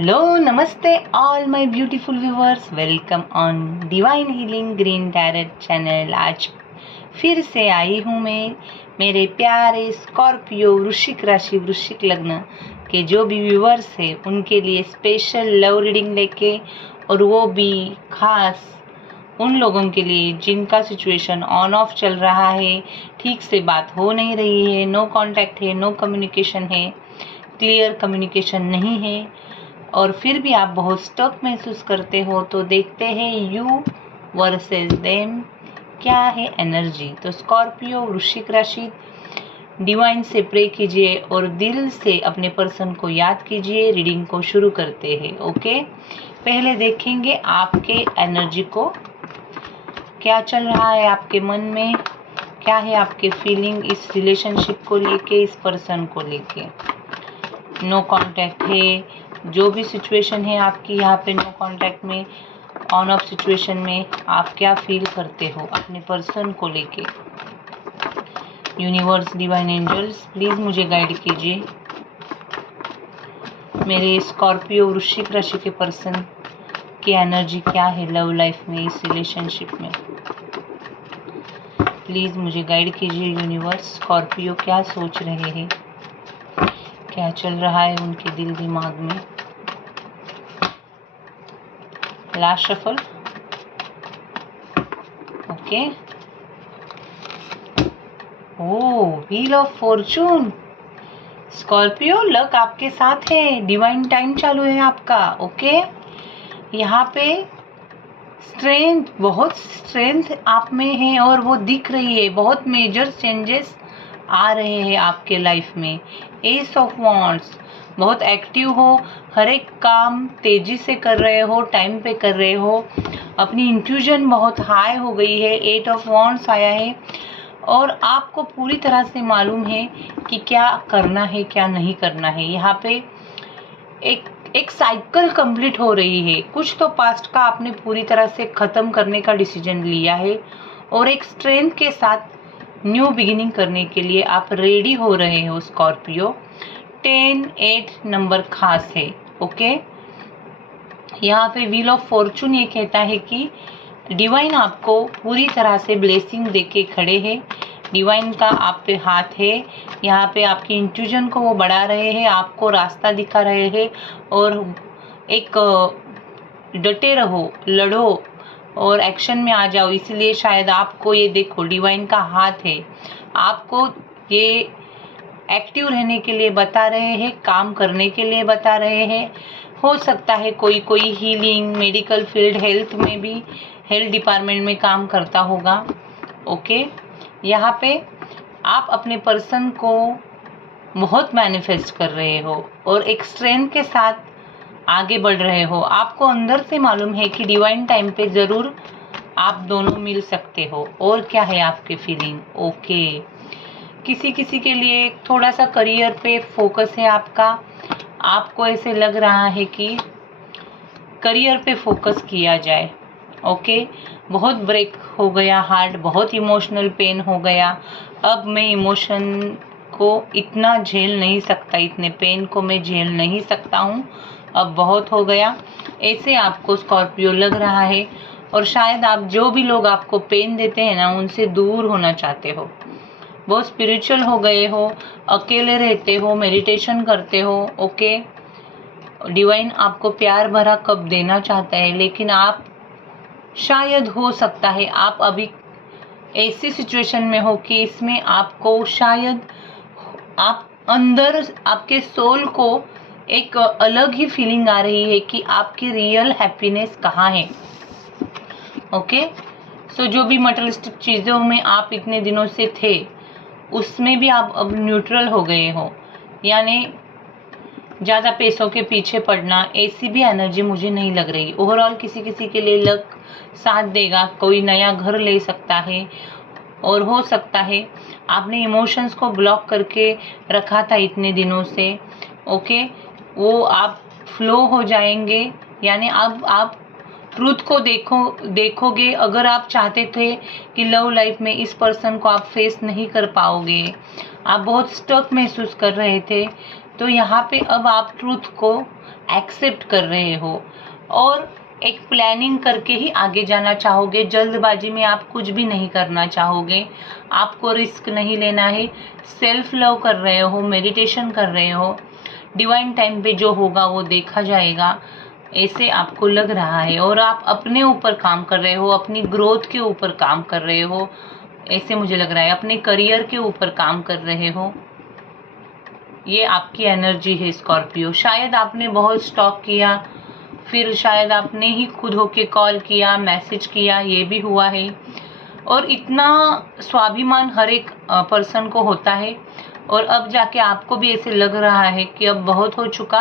Hello, Namaste, all my beautiful viewers. Welcome on divine healing green tarot channel. आज फिर से आई हूँ मैं मेरे प्यारे स्कॉर्पियो वृश्चिक राशि वृश्चिक लग्न के जो भी व्यूवर्स हैं उनके लिए स्पेशल लव रीडिंग लेके, और वो भी खास उन लोगों के लिए जिनका सिचुएशन ऑन ऑफ चल रहा है, ठीक से बात हो नहीं रही है, नो कांटेक्ट है, नो कम्युनिकेशन है, क्लियर कम्युनिकेशन नहीं है, और फिर भी आप बहुत स्टक महसूस करते हो। तो देखते हैं यू वर्सेस देम क्या है एनर्जी। तो स्कॉर्पियो वृश्चिक राशि, डिवाइन से प्रे कीजिए और दिल से अपने पर्सन को याद कीजिए। रीडिंग को शुरू करते हैं। ओके, पहले देखेंगे आपके एनर्जी को, क्या चल रहा है आपके मन में, क्या है आपके फीलिंग इस रिलेशनशिप को लेके, इस पर्सन को लेके। नो कांटेक्ट है, जो भी सिचुएशन है आपकी यहाँ पे नो कांटेक्ट में, ऑन ऑफ सिचुएशन में, आप क्या फील करते हो अपने पर्सन को लेके। यूनिवर्स, डिवाइन एंजल्स, प्लीज मुझे गाइड कीजिए। मेरे स्कॉर्पियो वृश्चिक राशि के पर्सन की एनर्जी क्या है लव लाइफ में, इस रिलेशनशिप में। प्लीज मुझे गाइड कीजिए यूनिवर्स। स्कॉर्पियो क्या सोच रहे हैं, क्या चल रहा है उनके दिल दिमाग में। Last shuffle. Okay, oh, wheel of Fortune. Scorpio, luck आपके साथ है, डिवाइन टाइम चालू है आपका। ओके, यहाँ पे स्ट्रेंथ, बहुत स्ट्रेंथ आप में है और वो दिख रही है। बहुत मेजर चेंजेस आ रहे हैं आपके लाइफ में। एस ऑफ वॉन्ड्स, बहुत एक्टिव हो, हर एक काम तेजी से कर रहे हो, टाइम पे कर रहे हो, अपनी इंट्यूजन बहुत हाई हो गई है। एट ऑफ वॉन्ड्स आया है और आपको पूरी तरह से मालूम है कि क्या करना है क्या नहीं करना है। यहाँ पे एक साइकिल कंप्लीट हो रही है। कुछ तो पास्ट का आपने पूरी तरह से खत्म करने का डिसीजन लिया है और एक स्ट्रेंथ के साथ न्यू बिगिनिंग करने के लिए आप रेडी हो रहे हो स्कॉर्पियो। 10-8 नंबर खास है। ओके, यहाँ पे व्हील ऑफ फॉर्चून ये कहता है कि डिवाइन आपको पूरी तरह से ब्लेसिंग देके खड़े हैं। डिवाइन का आप पे हाथ है। यहाँ पे आपकी इंट्यूजन को वो बढ़ा रहे हैं, आपको रास्ता दिखा रहे हैं और एक डटे रहो, लड़ो और एक्शन में आ जाओ। इसलिए शायद आपको ये देखो, डिवाइन का हाथ है, आपको ये एक्टिव रहने के लिए बता रहे हैं, काम करने के लिए बता रहे हैं। हो सकता है कोई कोई हीलिंग, मेडिकल फील्ड, हेल्थ में भी, हेल्थ डिपार्टमेंट में काम करता होगा। ओके, यहाँ पे आप अपने पर्सन को बहुत मैनिफेस्ट कर रहे हो और एक स्ट्रेंथ के साथ आगे बढ़ रहे हो। आपको अंदर से मालूम है कि डिवाइन टाइम पे ज़रूर आप दोनों मिल सकते हो। और क्या है आपके फीलिंग। ओके, किसी किसी के लिए थोड़ा सा करियर पे फोकस है आपका। आपको ऐसे लग रहा है कि करियर पे फोकस किया जाए। ओके, बहुत ब्रेक हो गया हार्ट, बहुत इमोशनल पेन हो गया। अब मैं इमोशन को इतना झेल नहीं सकता, इतने पेन को मैं झेल नहीं सकता हूँ, अब बहुत हो गया, ऐसे आपको स्कॉर्पियो लग रहा है। और शायद आप, जो भी लोग आपको पेन देते हैं ना, उनसे दूर होना चाहते हो। बहुत स्पिरिचुअल हो गए हो, अकेले रहते हो, मेडिटेशन करते हो। ओके, डिवाइन आपको प्यार भरा कब देना चाहता है, लेकिन आप शायद, हो सकता है आप अभी ऐसी सिचुएशन में हो कि इसमें आपको शायद, आप अंदर आपके सोल को एक अलग ही फीलिंग आ रही है कि आपकी रियल हैप्पीनेस कहाँ है। ओके, सो जो भी मटेरियलिस्टिक चीज़ों में आप इतने दिनों से थे, उसमें भी आप अब न्यूट्रल हो गए हो। यानी ज़्यादा पैसों के पीछे पड़ना, ऐसी भी एनर्जी मुझे नहीं लग रही। ओवरऑल किसी किसी के लिए लक साथ देगा, कोई नया घर ले सकता है, और हो सकता है आपने इमोशंस को ब्लॉक करके रखा था इतने दिनों से। ओके, वो आप फ्लो हो जाएंगे। यानी अब आप ट्रूथ को देखोगे। अगर आप चाहते थे कि लव लाइफ में इस पर्सन को आप फेस नहीं कर पाओगे, आप बहुत स्टक महसूस कर रहे थे, तो यहाँ पे अब आप ट्रूथ को एक्सेप्ट कर रहे हो और एक प्लानिंग करके ही आगे जाना चाहोगे। जल्दबाजी में आप कुछ भी नहीं करना चाहोगे, आपको रिस्क नहीं लेना है। सेल्फ लव कर रहे हो, मेडिटेशन कर रहे हो, डिवाइन टाइम पे जो होगा वो देखा जाएगा, ऐसे आपको लग रहा है। और आप अपने ऊपर काम कर रहे हो, अपनी ग्रोथ के ऊपर काम कर रहे हो, ऐसे मुझे लग रहा है। अपने करियर के ऊपर काम कर रहे हो, ये आपकी एनर्जी है स्कॉर्पियो। शायद आपने बहुत स्टॉक किया, फिर शायद आपने ही खुद होके कॉल किया, मैसेज किया, ये भी हुआ है। और इतना स्वाभिमान हर एक पर्सन को होता है, और अब जाके आपको भी ऐसे लग रहा है कि अब बहुत हो चुका,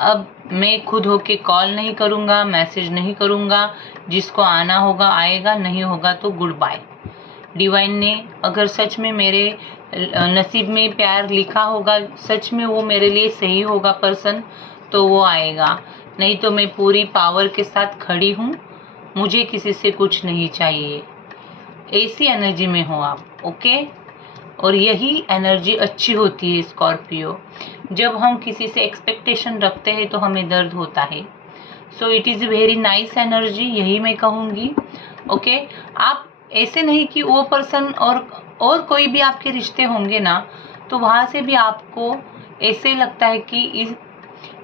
अब मैं खुद होके कॉल नहीं करूँगा, मैसेज नहीं करूँगा, जिसको आना होगा आएगा, नहीं होगा तो गुड बाय। डिवाइन ने अगर सच में मेरे नसीब में प्यार लिखा होगा, सच में वो मेरे लिए सही होगा पर्सन, तो वो आएगा, नहीं तो मैं पूरी पावर के साथ खड़ी हूँ, मुझे किसी से कुछ नहीं चाहिए। ऐसी एनर्जी में हो आप, ओके। और यही एनर्जी अच्छी होती है स्कॉर्पियो। जब हम किसी से एक्सपेक्टेशन रखते हैं तो हमें दर्द होता है। So it is very nice energy, यही मैं कहूँगी, ओके। आप ऐसे नहीं कि वो पर्सन और कोई भी आपके रिश्ते होंगे ना, तो वहाँ से भी आपको ऐसे लगता है कि इस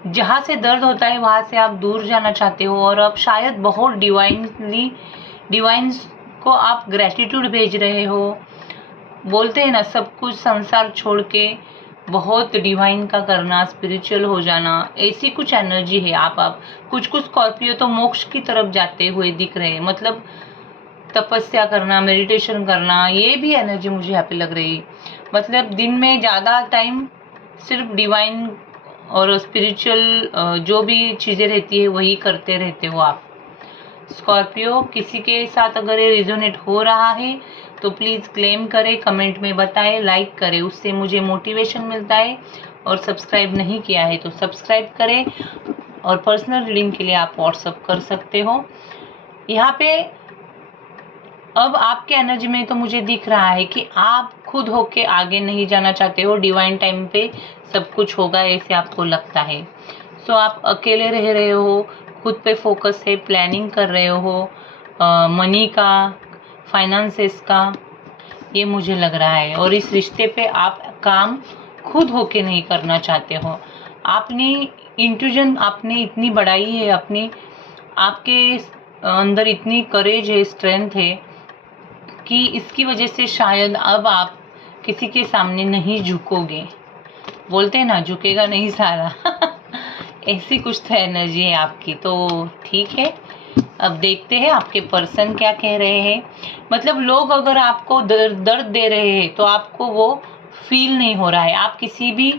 जहाँ से दर्द होता है वहाँ से आप दूर जाना चाहते हो, और अब शायद बहुत डिवाइन्स को आप ग्रेटिट्यूड भेज रहे हो। बोलते हैं ना, सब कुछ संसार छोड़ के बहुत डिवाइन का करना, स्पिरिचुअल हो जाना, ऐसी कुछ एनर्जी है। आप कुछ स्कॉर्पियो तो मोक्ष की तरफ जाते हुए दिख रहे हैं, मतलब तपस्या करना, मेडिटेशन करना, ये भी एनर्जी मुझे यहाँ पे लग रही। मतलब दिन में ज़्यादा टाइम सिर्फ डिवाइन और स्पिरिचुअल जो भी चीज़ें रहती है वही करते रहते हो आप स्कॉर्पियो। किसी के साथ अगर ये रिजोनेट हो रहा है तो प्लीज़ क्लेम करें, कमेंट में बताएं, लाइक करें, उससे मुझे मोटिवेशन मिलता है। और सब्सक्राइब नहीं किया है तो सब्सक्राइब करें, और पर्सनल रीडिंग के लिए आप व्हाट्सअप कर सकते हो। यहाँ पे अब आपके एनर्जी में तो मुझे दिख रहा है कि आप खुद होके आगे नहीं जाना चाहते हो, डिवाइन टाइम पे सब कुछ होगा ऐसे आपको लगता है। सो आप अकेले रह रहे हो, खुद पे फोकस है, प्लानिंग कर रहे हो, मनी का, फाइनेंसेस का, ये मुझे लग रहा है। और इस रिश्ते पे आप काम खुद होके नहीं करना चाहते हो। आपने इंट्यूजन आपने इतनी बढ़ाई है, अपनी आपके अंदर इतनी करेज है, स्ट्रेंथ है कि इसकी वजह से शायद अब आप किसी के सामने नहीं झुकोगे। बोलते हैं ना, झुकेगा नहीं सारा ऐसी कुछ तो एनर्जी है आपकी। तो ठीक है, अब देखते हैं आपके पर्सन क्या कह रहे हैं। मतलब लोग अगर आपको दर्द दे रहे हैं तो आपको वो फील नहीं हो रहा है, आप किसी भी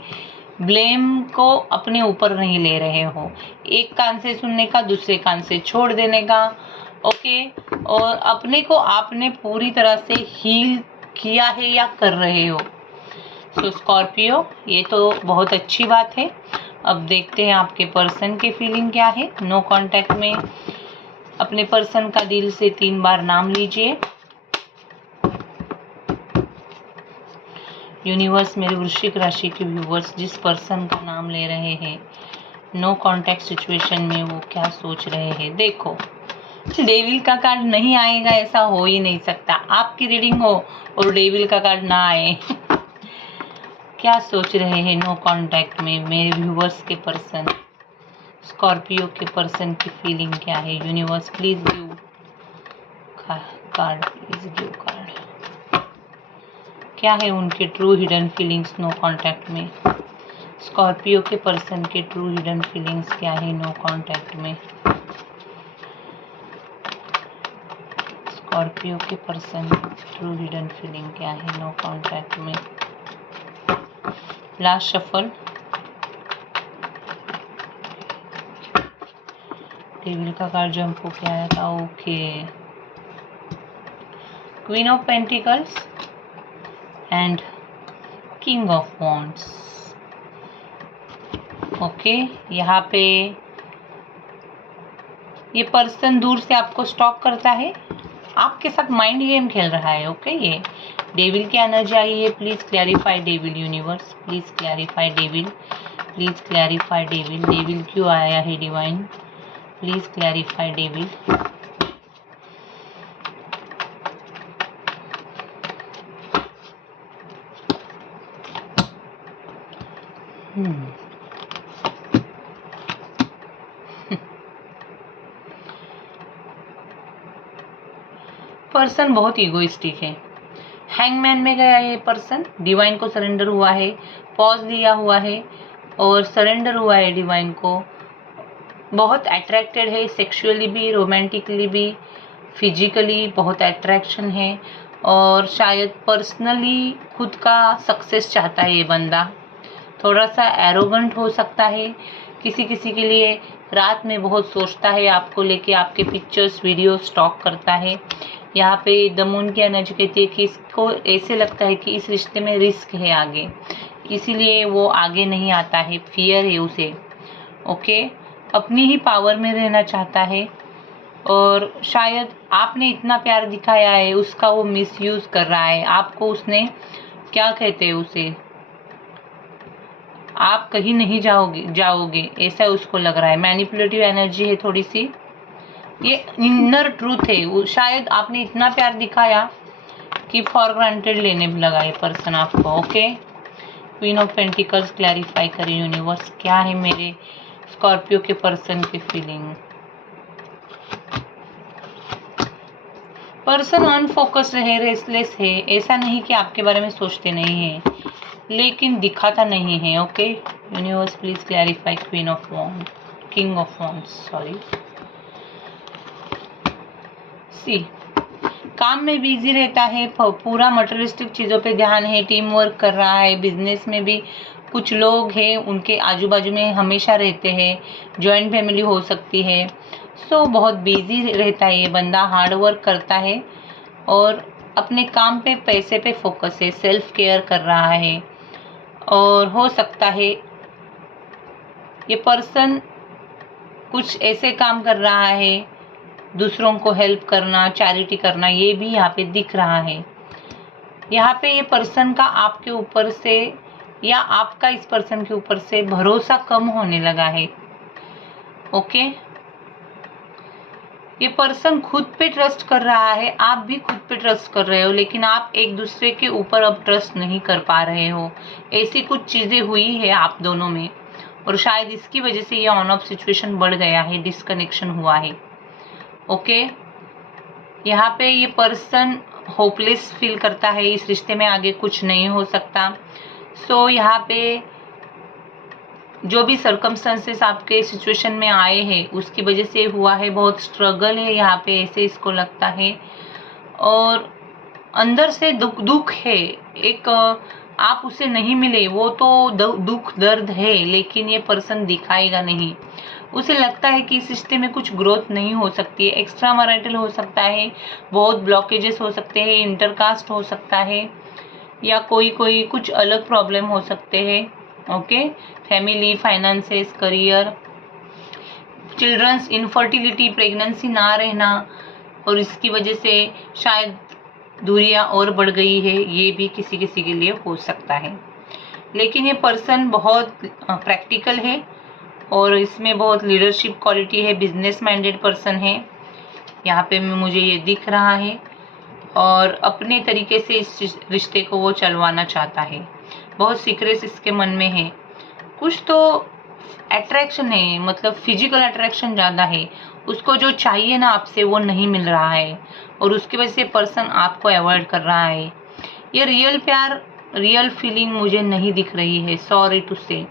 ब्लेम को अपने ऊपर नहीं ले रहे हो। एक कान से सुनने का, दूसरे कान से छोड़ देने का, ओके। और अपने को आपने पूरी तरह से हील किया है या कर रहे हो। सो स्कॉर्पियो, ये तो बहुत अच्छी बात है। अब देखते हैं आपके पर्सन की फीलिंग क्या है। नो कांटेक्ट में अपने पर्सन का दिल से 3 बार नाम लीजिए। यूनिवर्स, मेरे वृश्चिक राशि के व्यूवर्स जिस पर्सन का नाम ले रहे हैं, नो कांटेक्ट सिचुएशन में वो क्या सोच रहे हैं। देखो, डेविल का कार्ड नहीं आएगा ऐसा हो ही नहीं सकता। आपकी रीडिंग हो और डेविल का कार्ड ना आए क्या सोच रहे हैं नो कांटेक्ट में मेरे व्यूवर्स के पर्सन, स्कॉर्पियो के पर्सन की फीलिंग क्या है। Universe please give card, please give card. क्या है उनके true hidden feelings no contact में। स्कॉर्पियो के पर्सन के ट्रू हिडन फीलिंग्स क्या है नो कांटेक्ट में। स्कॉर्पियो के पर्सन ट्रू हिडन फीलिंग क्या है नो कांटेक्ट में। Last shuffle. डेविल का कार्ड जंप हो के आया था, okay. Queen of pentacles and king of wands, okay. यहाँ पे ये पर्सन दूर से आपको स्टॉक करता है, आपके साथ माइंड गेम खेल रहा है, ओके। ये डेविल की एनर्जी आई है, please clarify devil universe, please clarify devil, please clarify devil, devil क्यों आया है divine, please clarify devil. Person बहुत इगोइस्टिक है। हैंगमैन में गया ये पर्सन, डिवाइन को सरेंडर हुआ है, पॉज लिया हुआ है और सरेंडर हुआ है डिवाइन को। बहुत अट्रैक्टेड है, सेक्सुअली भी, रोमांटिकली भी, फिजिकली बहुत अट्रैक्शन है और शायद पर्सनली खुद का सक्सेस चाहता है ये बंदा। थोड़ा सा एरोगेंट हो सकता है, किसी किसी के लिए रात में बहुत सोचता है आपको लेके, आपके पिक्चर्स वीडियो स्टॉक करता है। यहाँ पे द मून की एनर्जी कहती है कि इसको ऐसे लगता है कि इस रिश्ते में रिस्क है आगे, इसीलिए वो आगे नहीं आता है, फियर है उसे। ओके, अपनी ही पावर में रहना चाहता है और शायद आपने इतना प्यार दिखाया है उसका वो मिसयूज कर रहा है आपको। उसने क्या कहते हैं उसे, आप कहीं नहीं जाओगे ऐसा उसको लग रहा है। मैनिपुलेटिव एनर्जी है थोड़ी सी, ये इनर ट्रूथ है। शायद आपने इतना प्यार दिखाया कि फॉर ग्रांटेड लेने लगा ये पर्सन आपको। Okay, queen of pentacles clarify करें यूनिवर्स, क्या है मेरे स्कॉर्पियो के पर्सन की फीलिंग। पर्सन अनफोकस्ड है, रेस्टलेस है, ऐसा नहीं कि आपके बारे में सोचते नहीं है लेकिन दिखाता नहीं है। Okay universe, please clarify queen of wand, king of wands, sorry. See, काम में बिजी रहता है, पूरा मटेरियलिस्टिक चीज़ों पे ध्यान है, टीम वर्क कर रहा है, बिजनेस में भी कुछ लोग हैं उनके आजू बाजू में हमेशा रहते हैं, जॉइंट फैमिली हो सकती है। सो बहुत बिजी रहता है ये बंदा, हार्ड वर्क करता है और अपने काम पे, पैसे पे फोकस है, सेल्फ केयर कर रहा है। और हो सकता है ये पर्सन कुछ ऐसे काम कर रहा है, दूसरों को हेल्प करना, चैरिटी करना, ये भी यहाँ पे दिख रहा है। यहाँ पे ये पर्सन का आपके ऊपर से या आपका इस पर्सन के ऊपर से भरोसा कम होने लगा है। ओके, ये पर्सन खुद पे ट्रस्ट कर रहा है, आप भी खुद पे ट्रस्ट कर रहे हो, लेकिन आप एक दूसरे के ऊपर अब ट्रस्ट नहीं कर पा रहे हो। ऐसी कुछ चीजें हुई है आप दोनों में और शायद इसकी वजह से ये ऑन ऑफ सिचुएशन बढ़ गया है, डिस्कनेक्शन हुआ है। ओके, यहाँ पे ये पर्सन होपलेस फील करता है, इस रिश्ते में आगे कुछ नहीं हो सकता। सो यहाँ पे जो भी सर्कमस्टेंसेस आपके सिचुएशन में आए हैं उसकी वजह से हुआ है, बहुत स्ट्रगल है यहाँ पे, ऐसे इसको लगता है। और अंदर से दुख है एक, आप उसे नहीं मिले, वो तो दुख दर्द है लेकिन ये पर्सन दिखाएगा नहीं। उसे लगता है कि इस रिश्ते में कुछ ग्रोथ नहीं हो सकती है, एक्स्ट्रा मैरिटल हो सकता है, बहुत ब्लॉकेजेस हो सकते हैं, इंटरकास्ट हो सकता है या कोई कुछ अलग प्रॉब्लम हो सकते हैं। Okay, family, finances, career, childrens, infertility, pregnancy ना रहना और इसकी वजह से शायद दूरियां और बढ़ गई है, ये भी किसी किसी के लिए हो सकता है। लेकिन ये पर्सन बहुत प्रैक्टिकल है और इसमें बहुत लीडरशिप क्वालिटी है, बिजनेस माइंडेड पर्सन है यहाँ पे मुझे ये दिख रहा है और अपने तरीके से इस रिश्ते को वो चलवाना चाहता है। बहुत सीक्रेट्स इसके मन में है, कुछ तो अट्रैक्शन है, मतलब फिजिकल अट्रैक्शन ज़्यादा है, उसको जो चाहिए ना आपसे वो नहीं मिल रहा है और उसकी वजह से पर्सन आपको अवॉइड कर रहा है। ये रियल प्यार, रियल फीलिंग मुझे नहीं दिख रही है, सॉरी टू से।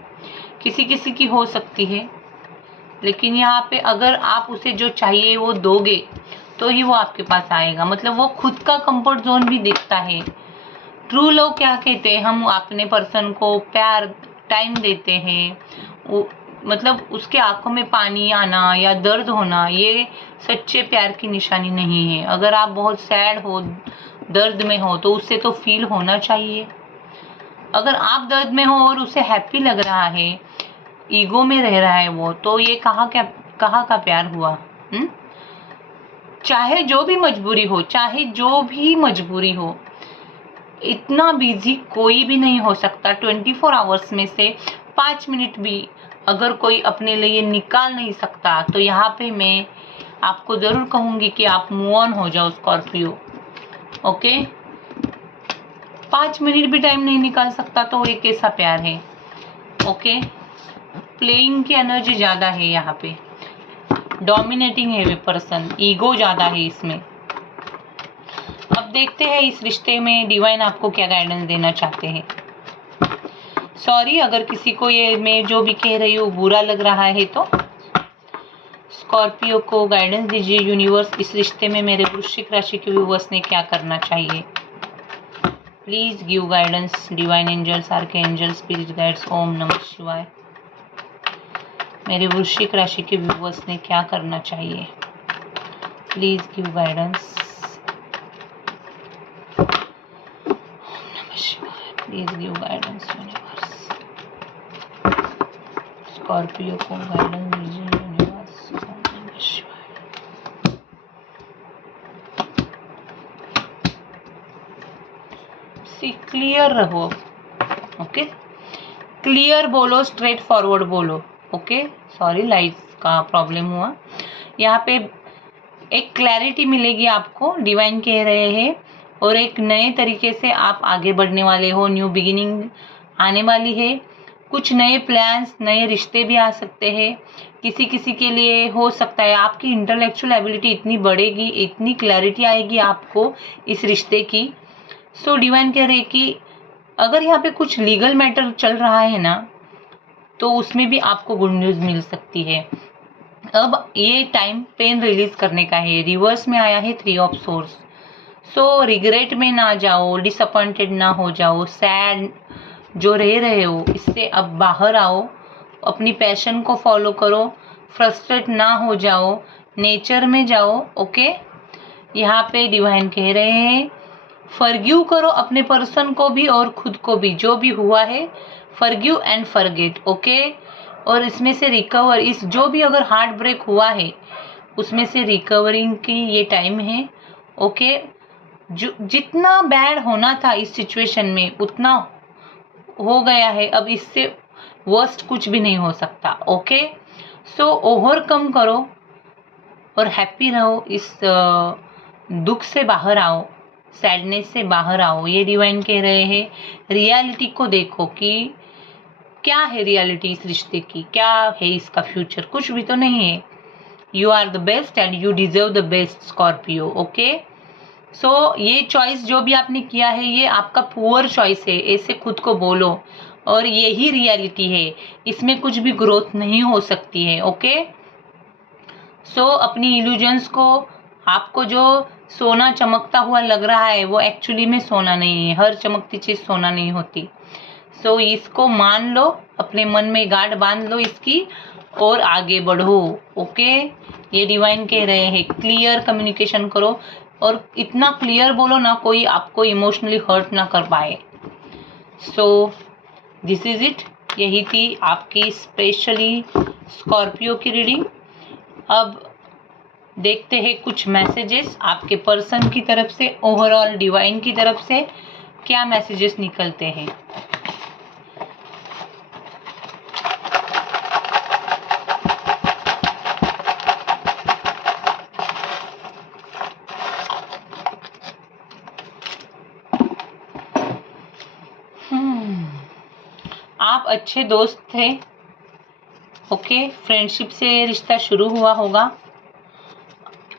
किसी किसी की हो सकती है लेकिन यहाँ पे अगर आप उसे जो चाहिए वो दोगे तो ही वो आपके पास आएगा, मतलब वो खुद का कंफर्ट जोन भी देखता है। ट्रू लव क्या कहते हैं, हम अपने पर्सन को प्यार, टाइम देते हैं, मतलब उसके आंखों में पानी आना या दर्द होना ये सच्चे प्यार की निशानी नहीं है। अगर आप बहुत सैड हो, दर्द में हो तो उससे तो फील होना चाहिए। अगर आप दर्द में हो और उसे हैप्पी लग रहा है, ईगो में रह रहा है वो, तो ये कहाँ का प्यार हुआ? चाहे जो भी मजबूरी हो, चाहे जो भी मजबूरी हो, इतना बिजी कोई भी नहीं हो सकता। 24 आवर्स में से 5 मिनट भी अगर कोई अपने लिए निकाल नहीं सकता तो यहाँ पे मैं आपको ज़रूर कहूँगी कि आप मूव ऑन हो जाओ स्कॉर्पियो। ओके, 5 मिनट भी टाइम नहीं निकाल सकता तो ये कैसा प्यार है। ओके, प्लेइंग की एनर्जी ज़्यादा है यहाँ पे, डोमिनेटिंग है वे पर्सन, ईगो ज़्यादा है इसमें। अब देखते हैं इस रिश्ते में डिवाइन आपको क्या गाइडेंस देना चाहते हैं। सॉरी अगर किसी को ये मैं जो भी कह रही हूँ बुरा लग रहा है तो स्कॉर्पियो को गाइडेंस दीजिए यूनिवर्स, इस रिश्ते में मेरे वृश्चिक राशि के व्यूअर्स ने क्या करना चाहिए। Please give guidance divine angels, archangel, spirit guides. ओम नमः शिवाय। मेरे वृश्चिक राशि के व्यूअर्स ने क्या करना चाहिए, please give guidance. Please give guidance universe, Scorpio को गाइडेंस दीजिए यूनिवर्स। ओम नमः शिवाय। क्लियर रहो। ओके, क्लियर बोलो, स्ट्रेट फॉरवर्ड बोलो। ओके, सॉरी लाइट्स का प्रॉब्लम हुआ। यहाँ पे एक क्लैरिटी मिलेगी आपको, डिवाइन कह रहे हैं, और एक नए तरीके से आप आगे बढ़ने वाले हो। न्यू बिगिनिंग आने वाली है, कुछ नए प्लान्स, नए रिश्ते भी आ सकते हैं। किसी किसी के लिए हो सकता है आपकी इंटेलेक्चुअल एबिलिटी इतनी बढ़ेगी, इतनी क्लैरिटी आएगी आपको इस रिश्ते की। सो डिवाइन कह रहे कि अगर यहाँ पे कुछ लीगल मैटर चल रहा है ना तो उसमें भी आपको गुड न्यूज़ मिल सकती है। अब ये टाइम पेन रिलीज करने का है। रिवर्स में आया है 3 ऑफ सोर्स। सो रिग्रेट में ना जाओ, डिसअपॉइंटेड ना हो जाओ, सैड जो रह रहे हो इससे अब बाहर आओ, अपनी पैशन को फॉलो करो, फ्रस्ट्रेट ना हो जाओ, नेचर में जाओ। ओके, यहाँ पे डिवाइन कह रहे हैं फॉरगिव करो अपने पर्सन को भी और खुद को भी, जो भी हुआ है फॉरगिव एंड फॉरगेट। ओके, और इसमें से रिकवर, इस जो भी अगर हार्ट ब्रेक हुआ है उसमें से रिकवरिंग की ये टाइम है। ओके, जो जितना बैड होना था इस सिचुएशन में उतना हो गया है, अब इससे वर्स्ट कुछ भी नहीं हो सकता। ओके, सो ओवरकम करो और हैप्पी रहो, इस दुख से बाहर आओ, सैडनेस से बाहर आओ। ये डिवाइन कह रहे हैं रियलिटी को देखो कि क्या है रियलिटी इस रिश्ते की, क्या है इसका फ्यूचर, कुछ भी तो नहीं है। You are the best and you deserve the best Scorpio. Okay, so ये चॉइस जो भी आपने किया है ये आपका पुअर चॉइस है, ऐसे खुद को बोलो, और यही रियलिटी है, इसमें कुछ भी ग्रोथ नहीं हो सकती है। ओके, सो अपनी इल्यूजन्स को, आपको जो सोना चमकता हुआ लग रहा है वो एक्चुअली में सोना नहीं है, हर चमकती चीज सोना नहीं होती। सो इसको मान लो, अपने मन में गांठ बांध लो इसकी और आगे बढ़ो। ओके, ये डिवाइन कह रहे हैं क्लियर कम्युनिकेशन करो, और इतना क्लियर बोलो ना कोई आपको इमोशनली हर्ट ना कर पाए। सो दिस इज इट, यही थी आपकी स्पेशली स्कॉर्पियो की रीडिंग। अब देखते हैं कुछ मैसेजेस आपके पर्सन की तरफ से, ओवरऑल डिवाइन की तरफ से क्या मैसेजेस निकलते हैं। आप अच्छे दोस्त थे। ओके, फ्रेंडशिप से रिश्ता शुरू हुआ होगा,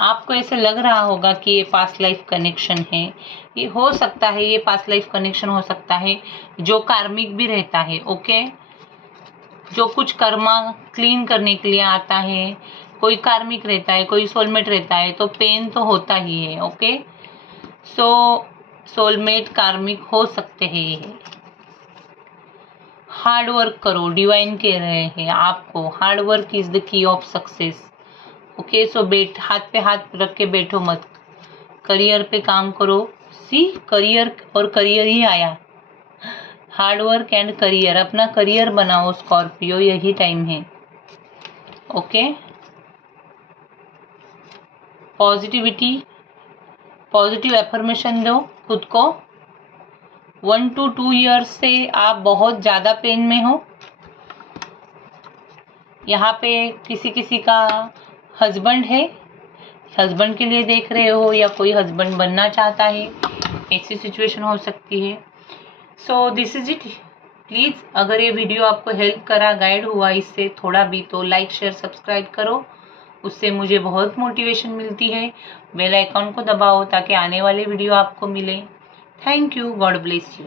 आपको ऐसे लग रहा होगा कि ये पास्ट लाइफ कनेक्शन है। ये हो सकता है, ये पास्ट लाइफ कनेक्शन हो सकता है जो कार्मिक भी रहता है। ओके, जो कुछ कर्मा क्लीन करने के लिए आता है, कोई कार्मिक रहता है, कोई सोलमेट रहता है, तो पेन तो होता ही है। ओके, सो सोलमेट कार्मिक हो सकते हैं। हार्ड वर्क करो, डिवाइन कह रहे हैं आपको, hard work is the key of success. Okay, so हाथ पे हाथ रख के बैठो मत, करियर पे काम करो। सी करियर, और करियर ही आया, हार्ड वर्क एंड करियर, अपना करियर बनाओ स्कॉर्पियो, यही टाइम है। ओके, पॉजिटिविटी, पॉजिटिव एफर्मेशन दो खुद को, 1 to 2 ईयर्स से आप बहुत ज़्यादा पेन में हो। यहाँ पे किसी किसी का हस्बैंड है, हस्बैंड के लिए देख रहे हो या कोई हस्बैंड बनना चाहता है, ऐसी सिचुएशन हो सकती है। So this is it. Please अगर ये वीडियो आपको हेल्प करा, गाइड हुआ इससे थोड़ा भी, तो लाइक शेयर सब्सक्राइब करो, उससे मुझे बहुत मोटिवेशन मिलती है। बेल आइकॉन को दबाओ ताकि आने वाले वीडियो आपको मिले। Thank you, God bless you.